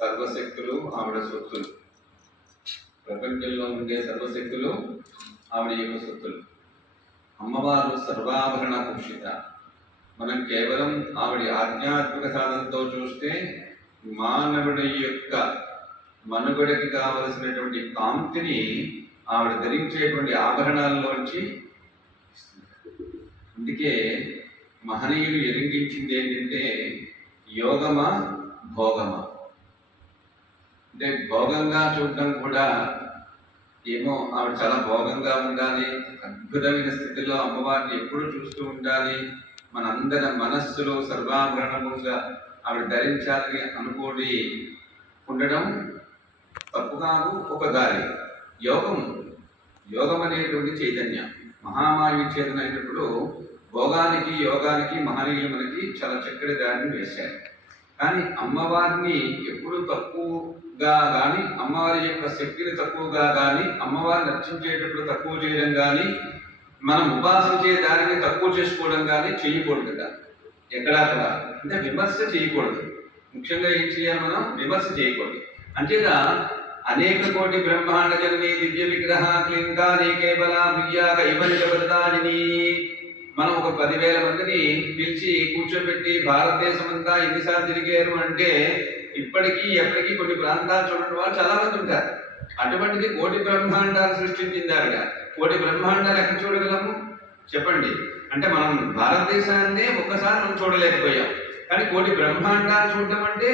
సర్వశక్తులు ఆవిడ సొత్తులు. ప్రపంచంలో ఉండే సర్వశక్తులు ఆవిడ యొక్క సొత్తులు. అమ్మవారు సర్వాభరణ భూషిత. మనం కేవలం ఆవిడ ఆధ్యాత్మిక సాధనతో చూస్తే మానవుడి యొక్క మనుగడకి కావలసినటువంటి కాంతిని ఆవిడ ధరించేటువంటి ఆభరణాల్లోంచి. అందుకే మహనీయులు ఎరింగించింది ఏంటంటే యోగమా భోగమా. అంటే భోగంగా చూడటం కూడా ఏమో ఆవిడ చాలా భోగంగా ఉండాలి, అద్భుతమైన స్థితిలో అమ్మవారిని ఎప్పుడు చూస్తూ ఉండాలి, మనందరి మనస్సులో సర్వాభరణముగా ఆవిడ ధరించాలని అనుకోని ఉండడం తప్పు కాదు, ఒక దారి. యోగం అనేటువంటి చైతన్యం మహామాయి చేతన అయినప్పుడు భోగానికి యోగానికి మహనీయులు మనకి చాలా చక్కటి దారిని వేశారు. కానీ అమ్మవారిని ఎప్పుడు తక్కువగా కానీ, అమ్మవారి యొక్క శక్తిని తక్కువగా కానీ, అమ్మవారిని రక్షించేటప్పుడు తక్కువ చేయడం కానీ, మనం ఉపాసించే దానిని తక్కువ చేసుకోవడం కానీ చేయకూడదు కదా. ఎక్కడా కూడా అంటే విమర్శ చేయకూడదు. ముఖ్యంగా ఏం చేయాలి, మనం విమర్శ చేయకూడదు. అంతేగా అనేక కోటి బ్రహ్మాండ జనని దివ్య విగ్రహ క్లింకారి కేవల ప్రియా కైవల్య వరదానిని. మనం ఒక 10,000 మందిని పిలిచి కూర్చోబెట్టి భారతదేశం అంతా ఎన్నిసార్లు తిరిగారు అంటే ఇప్పటికీ ఎప్పటికీ కొన్ని ప్రాంతాలు చూడడం వాళ్ళు చాలా మంది ఉంటారు. అటువంటిది కోటి బ్రహ్మాండాలు సృష్టించింది ఆవిడ. కోటి బ్రహ్మాండాలు ఎక్కడ చూడగలము చెప్పండి? అంటే మనం భారతదేశాన్నే ఒక్కసారి మనం చూడలేకపోయాం. కానీ కోటి బ్రహ్మాండాలు చూడటం అంటే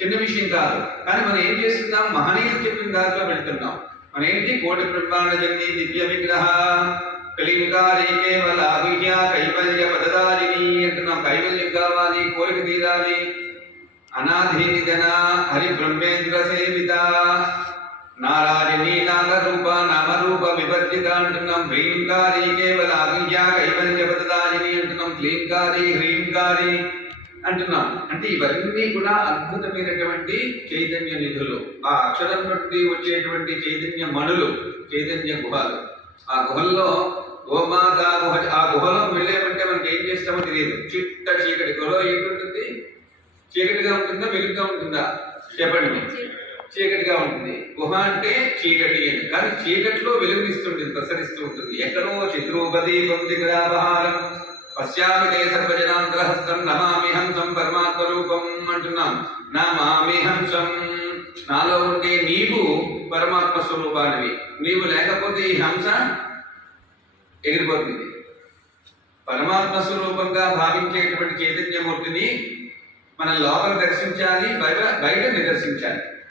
చిన్న విషయం కాదు. కానీ మనం ఏం చేస్తున్నాం, మహనీయులు చెప్పిన దారిలో వెళ్తున్నాం. మన ఏంటి, కోటి బ్రహ్మాండ జగని దివ్య విగ్రహ కలింకారి కేవల అభిజ్ఞ కైవల్య పదదారిని అంటున్నాం. కైవల్యం కావాలి, కోరిక తీరాలి. అనాధి నిధన హరి బ్రహ్మేంద్ర సేవిత నారాయణి నాగరూప నామరూప వివర్జిత అంటున్నాం. హ్రీంకారి కేవల అభిజ్ఞ కైవల్య పదదారిని అంటున్నాం. క్లీంకారి హ్రీంకారి అంటున్నాం. అంటే ఇవన్నీ కూడా అద్భుతమైనటువంటి చైతన్య నిధులు. ఆ అక్షరం నుండి వచ్చేటువంటి చైతన్య మణులు, చైతన్య గుహలు. ఆ గుహల్లో గోమాత గుహ, ఆ గుహలోకి వెళ్ళేమంటే మనకి ఏం చేస్తామో తెలియదు. చిట్ట చీకటి. గుహలో ఏంటుంటుంది? చీకటిగా ఉంటుందా, వెలుగుగా ఉంటుందా చెప్పండి? చీకటిగా ఉంటుంది. గుహ అంటే చీకటి అని. కానీ చీకటిలో వెలుగునిస్తుంటుంది, ప్రసరిస్తూ ఉంటుంది. ఎక్కడో చిత్రోపదీపం దిగ్రాపహారం పశ్యామి తే సర్వజనాంతరహస్తం నమామి హంసం పరమాత్మ రూపం అంటున్నాం. నమామి హంసం. నాలో ఉండే నీవు పరమాత్మ స్వరూపానివి. నీవు లేకపోతే ఈ హంస ఎగిరిపోతుంది. పరమాత్మ స్వరూపంగా భావించేటువంటి చైతన్యమూర్తిని మనం లోపల దర్శించాలి, బయట నిదర్శించాలి.